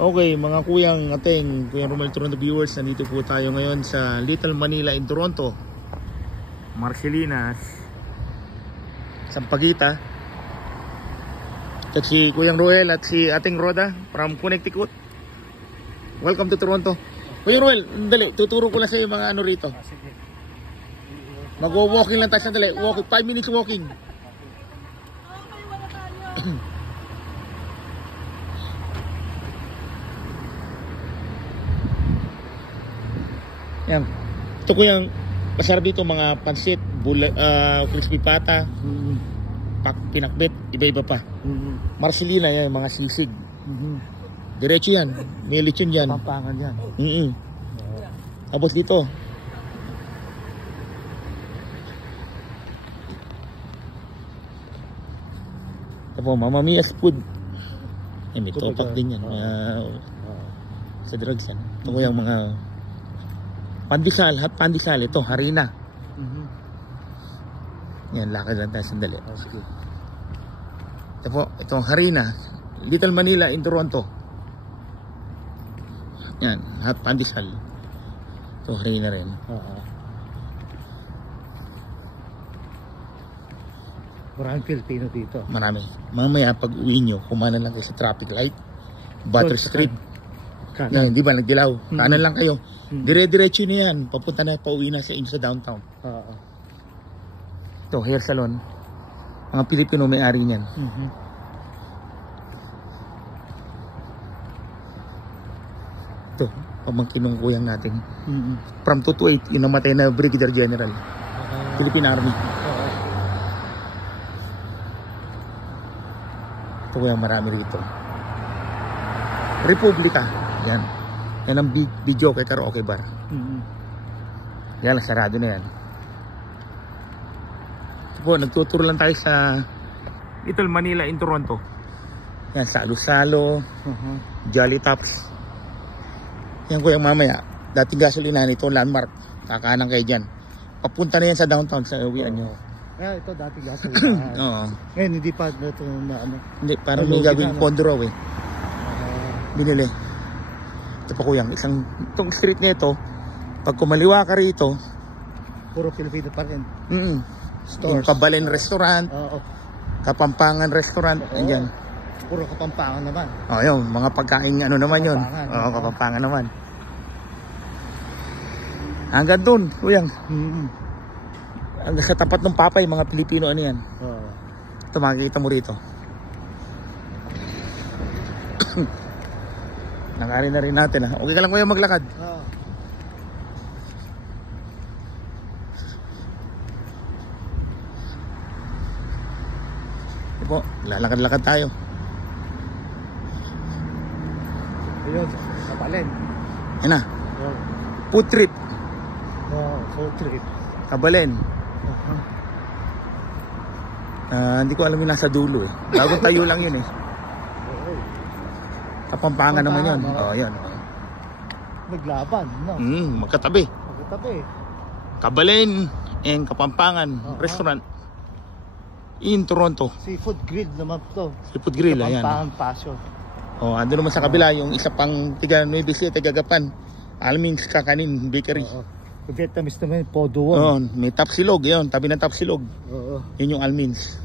Okay, mga kuyang ating, Kuyang Romel Toronto viewers, nandito po tayo ngayon sa Little Manila in Toronto. Marcelinas, Sampaguita. At si Kuyang Roel at si ating Roda from Connecticut. Welcome to Toronto. Kuyang Roel, dali, tuturo ko lang sa iyo mga ano rito. Mag-walking lang tayo sandali. 5 minutes walking. Yan. Ito ko yung masarap dito mga pansit, crispy pata, pinakbet, iba-iba pa. Marcelina yan, mga sisig. Diretso yan, may lechon yan. Pampangan yan. Tapos dito. Ito po, Mama Mia's food. May topak din yan. Sa drugs yan. Ito ko yung mga pandesal, hot pandesal, ito, harina. Yan, lakad lang tayo sandali. Ito po, itong harina, Little Manila in Toronto. Yan, hot pandesal. Ito, harina rin. Maraming Pilipino dito. Marami. Mamaya pag uwi nyo, kumana lang kayo sa traffic light, Butter Street. Yan, di ba, nagdilaw. Kanan lang kayo. Dire-diretso na yan. Papunta na, pauwi na sa inyo sa downtown. Ito, hair salon. Mga Pilipino may-ari niyan. Ito, pamangkin ng kuyang natin. From 228, yung namatay na Brigadier General. Philippine Army. Ito kuyang marami rito. Republika. Yan. Yan ang video kay karaoke bar. Yan lang, sarado na yan. Ito po, nagtuturo lang tayo sa Little Manila in Toronto. Yan, Salo-Salo, Jolly Tops. Yan ko yung mamaya. Dating gasolinahan, ito landmark. Kakanan kayo dyan. Papunta na yan sa downtown sa uwian nyo. Ito dating gasolinahan. Oo. Ngayon hindi pa ito na ano. Hindi, parang may gagawin condo raw eh. Binili. Ito pa kuyang, itong street nito, pag kumaliwa ka rito, puro Filipino pa rin. Yung Kabalen Restaurant, Kapampangan Restaurant, andyan. Puro Kapampangan naman. Yung mga pagkain ano naman yun. Kapampangan naman. Hanggang dun, kuyang. Hanggang sa tapat ng Papay, mga Pilipino ano yan. Ito, makikita mo rito. Nakarin na rin natin ha. Okay ka lang kuya maglakad. Ito po, lalakad-lakad tayo. Ayun, Kabalen. Yan na. Food trip. Food trip. Kabalen. Hindi ko alam yung nasa dulo eh. Bagong tayo lang yun eh. Kapampangan naman yun. Yun. Naglaban, no? Magkatabi. Kabalen and Kapampangan Restaurant in Toronto. Seafood grill naman to. Seafood grill, ayan. Kapampangan Passion. Ando naman sa kabila yung isa pang tiga Nueva Ecija, Tagagapan. Alming's Kakanin Bakery. Vietnamese naman, Poduon. May Tapsilog, yun. Tabi ng Tapsilog. Yun yung Alming's.